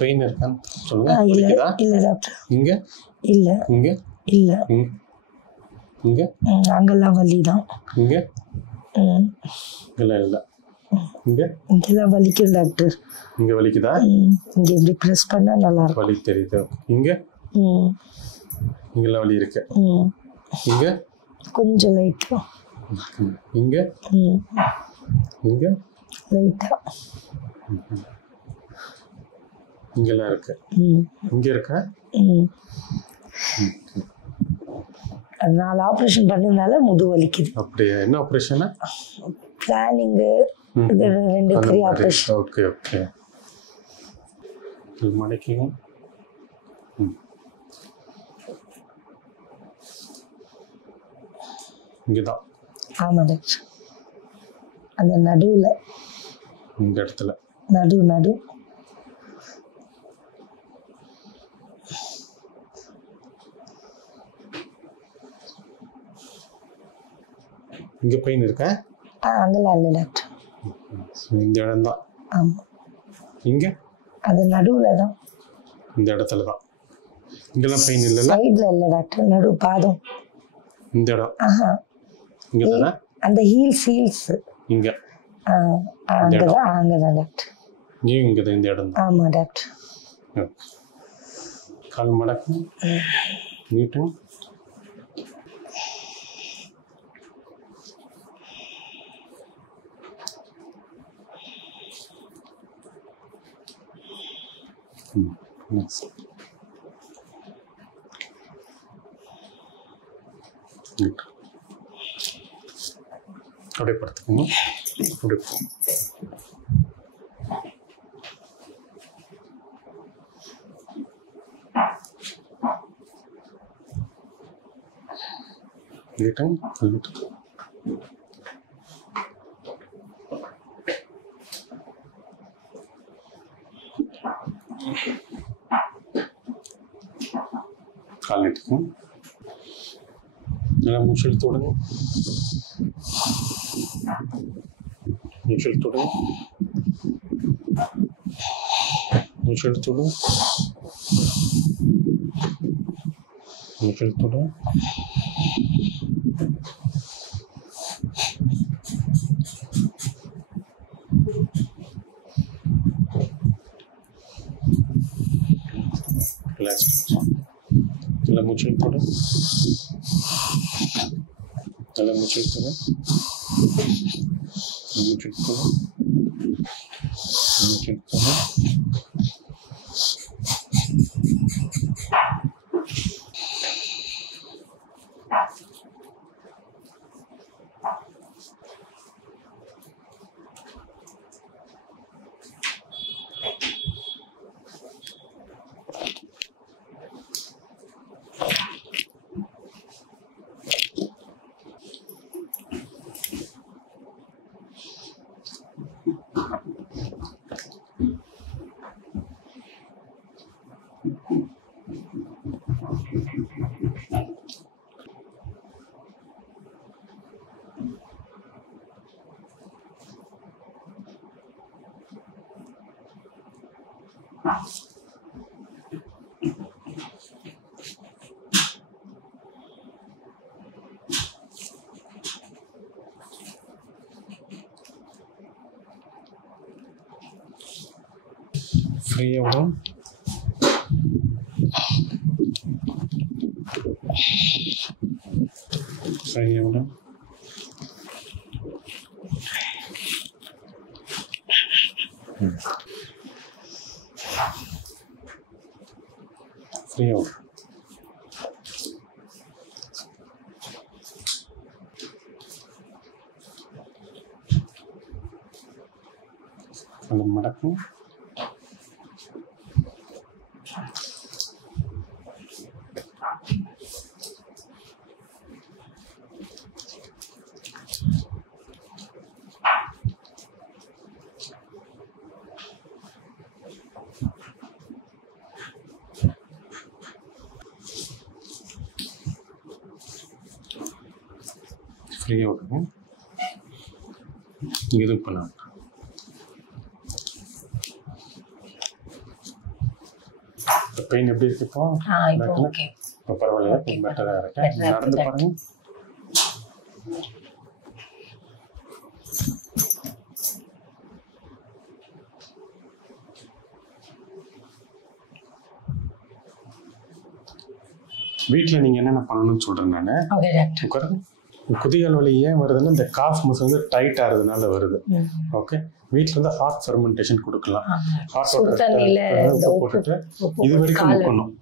Pain இருக்கான்னு சொல்லுங்க. இல்ல வலிக்குதா? இல்ல டாக்டர். இங்க இல்ல இங்க இல்ல. இங்க இங்க அங்கெல்லாம் வலி தான். இங்க இல்ல இல்ல இங்க இங்கெல்லாம் வலிக்கும் டாக்டர். இங்க வலிக்குதா? இங்க இப்படி ப்ரெஸ் பண்ணா நல்லா இருக்கும். வலி தெரியுது. இங்க இங்கெல்லாம் வலி இருக்கு. இங்க கொஞ்சம் லைட்டா. இங்க இங்க லைட்டா. இங்கெல்லாம் இருக்கு. இங்க இருக்கா? அதனால ஆப்ரேஷன் பண்ணதுனால முது வலிக்குது. அப்படியா? என்ன ஆப்ரேஷனா? பிளானிங்கு 2 பெரிய ஆப்ரேஷன். Okay okay. மடக்கிங்க. இங்கதான். ஆமா டாக்டர். அந்த நடுவில் இந்த இடத்துல நடு இங்க பெயின் இருக்கா? அங்கெல்லாம் இல்லை டாக்டர். இந்த இடம் தான். ஆமாம். இங்க அது நடுவில் தான். இந்த இடத்துல தான். இங்கெல்லாம் பெயின் இல்லைல்ல? சைடில் இல்லை டாக்டர். நடு பாதம் இந்த இடம். இங்க தானே? அந்த ஹீல்ஸ் இங்க அங்கதான் டாக்டர். இங்க தான் இந்த இடம் தான். ஆமாம் டாக்டர். கால் மடக்கு நீட்டும். அப்படியே படுத்துக்கோங்க. அப்படியே கால் நீட்டுக்கும். நல்லா மூச்சு இழுத்து விடுங்க. மூச்சு இழுத்து விடுங்க. மூச்சு இழுத்து விடுங்க. மூச்சு இழுத்து விடுங்க. ரிலாக்ஸ். நல்லா மூச்சு இழுத்து விடுங்க. நல்லா மூச்சு இழுத்து விடுங்க. மூச்சு இழுத்து விடுங்க. மூச்சு இழுத்து விடுங்க. ஃப்ரீயாக விடும். ஃப்ரீயாக விடும். ஃப்ரீயாக விடும். அந்த மடக்கும். ஃப்ரீயாக விடுங்க. எதுவும் பண்ண வேண்டாம். பெயின் எப்படி இருக்கு இப்போ? இப்போ ஓகே. இப்போ பரவாயில்லையா? இப்போ பெட்டராக இருக்கு. நடந்து பாருங்க. வீட்டில் நீங்கள் என்னென்ன பண்ணணும்னு சொல்கிறேன் நான். Okay doctor. உட்காருங்க. குதிகால் வலி ஏன் வருதுன்னா இந்த காஃப் மசில் வந்து டைட் ஆகிறதுனால வருது. ஓகே, வீட்டில் வந்து ஹாட் ஃபெர்மெண்டேஷன் கொடுக்கலாம். ஹாட் வாட்டர் போட்டுட்டு இது வரைக்கும் முக்கணும்.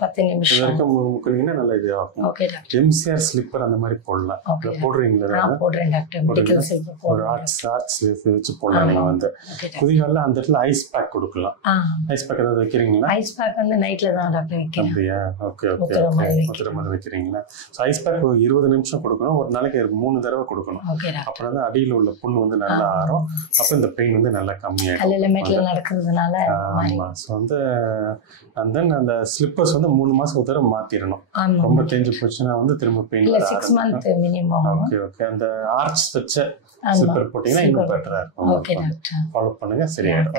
10 நிமிஷம் வரைக்கும் முக்கினீங்கன்னா நல்லா இது ஆகும். Okay doctor. எம்சிஆர் ஸ்லிப்பர் அந்த மாதிரி போடலாம். ஓகே போடுறீங்களா? நான் போடுறேன் டாக்டர். மெடிக்கல் ஸ்லிப்பர் ஒரு ஆர்ட் ஸ்லீவ் வச்சு போடலாம். நீங்கள் வந்து குதிகாலில் அந்த இடத்துல ஐஸ் பேக் கொடுக்கலாம். ஐஸ் பேக் ஏதாவது வைக்கிறீங்களா? ஐஸ் பேக் வந்து நைட்ல தான் டாக்டர் வைக்கிறேன். அப்படியா? Okay okay okay. முத்திர மாதிரி வைக்கிறீங்களா? ஸோ ஐஸ் பேக் 20 நிமிஷம் கொடுக்கணும். ஒரு நாளைக்கு 3 தடவை கொடுக்கணும். அப்புறம் வந்து அடியில் உள்ள புண்ணு வந்து நல்லா ஆறும். அப்போ இந்த பெயின் வந்து நல்லா கம்மியாகும். கல்லில் மேட்டில் நடக்கிறதுனால. ஆமாம். ஸோ வந்து அந்த ஸ்லிப்பர்ஸ் வந்து 3 மாதம் ஒரு தடவை மாற்றிடணும். ரொம்ப தேஞ்சு போச்சுன்னா வந்து திரும்ப pain. 6 month minimum. Okay okay. அந்த ஆர்ச் வச்ச ஸ்லிப்பர் போட்டிங்கன்னா இன்னும் பெட்டராக இருக்கும். Okay doctor. ஃபாலோ பண்ணுங்க, சரியாயிடும்.